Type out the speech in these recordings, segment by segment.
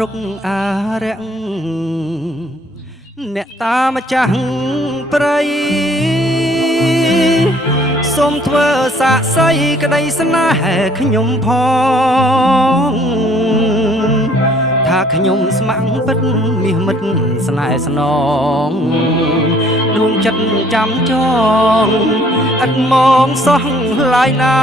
រុកអារាំងអ្នកតាម្ចាស់ព្រៃសូមធ្វើសាក្សីក្តីស្នេហ៍ខ្ញុំផងថាខ្ញុំស្ម័គ្រពិតមាសមិត្តស្នេហ៍ស្នងដួងចិត្តចាំចងឥតមងសោះឡាយណា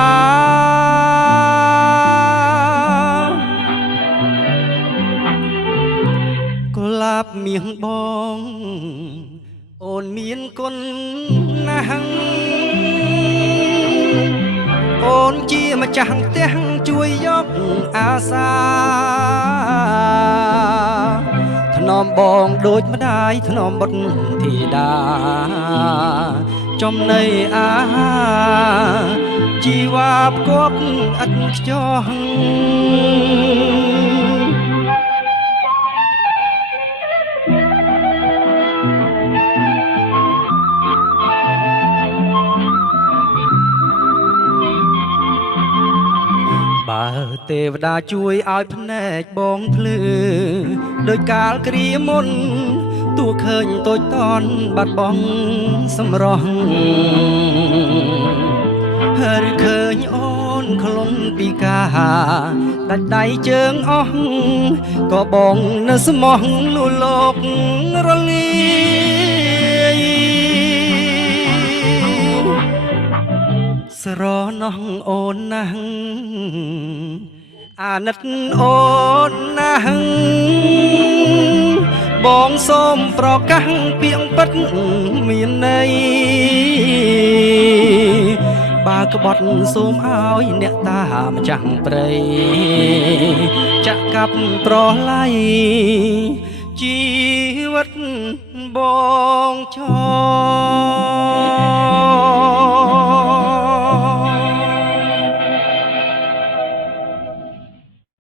កុលាបមាសបងអូនមានគុណណាស់អូនជាម្ចាស់ផ្ទះជួយយកអាសាថ្នមបងដូចម្ដាយថ្នមបុត្រធីតាចំណីអាជីវ៉ាផ្គប់ឥតខ្ចោះបើទេវតាជួយឲ្យភ្នែកបងភ្លឺដោយកាលគ្រាមុនទោះឃើញតូចតន់បាត់បង់សម្រស់ហើយឃើញអូនខ្លួនពីកាដាច់ដៃជើងអស់ក៏បងនៅស្មោះលូលោករលាយស្រណោះអូនណាស់អាណិតអូនណាស់បងសូមប្រកាសពាក្យពិតមានន័យបើក្បត់សូមឲ្យអ្នកតាម្ចាស់ព្រៃចាក់កាប់ប្រឡ័យជីវិតបងចោ